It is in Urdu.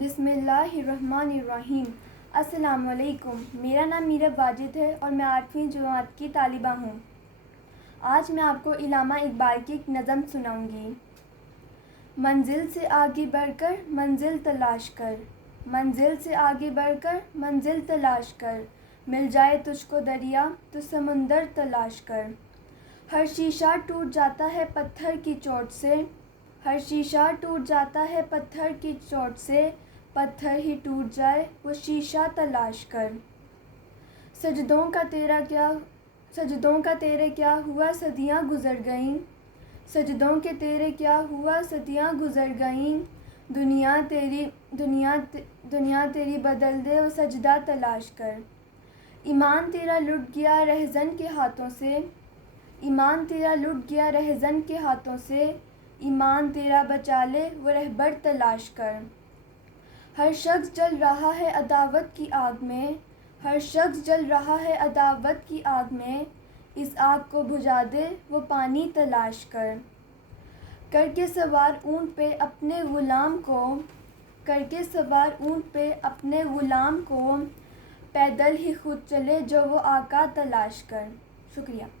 بسم اللہ الرحمن الرحیم۔ السلام علیکم۔ میرا نام میرا واجد ہے اور میں 8ویں جماعت کی طالبہ ہوں۔ آج میں آپ کو علامہ اقبال کی ایک نظم سناؤں گی۔ منزل سے آگے بڑھ کر منزل تلاش کر، منزل سے آگے بڑھ کر منزل تلاش کر، مل جائے تجھ کو دریا تو سمندر تلاش کر۔ ہر شیشہ ٹوٹ جاتا ہے پتھر کی چوٹ سے، ہر شیشہ ٹوٹ جاتا ہے پتھر کی چوٹ سے، پتھر ہی ٹوٹ جائے وہ شیشہ تلاش کر۔ سجدوں کا تیرے کیا ہوا صدیاں گزر گئیں، سجدوں کے تیرے کیا ہوا صدیاں گزر گئیں، دنیا تیری بدل دے وہ سجدہ تلاش کر۔ ایمان تیرا لٹ گیا رہزن کے ہاتھوں سے، ایمان تیرا لٹ گیا رہزن کے ہاتھوں سے، ایمان تیرا بچا لے وہ رہبر تلاش کر۔ ہر شخص جل رہا ہے عداوت کی آگ میں، ہر شخص جل رہا ہے عداوت کی آگ میں، اس آگ کو بجھا دے وہ پانی تلاش کر۔ کر کے سوار اونٹ پہ اپنے غلام کو، کر کے سوار اونٹ پہ اپنے غلام کو، پیدل ہی خود چلے جو وہ آقا تلاش کر۔ شکریہ۔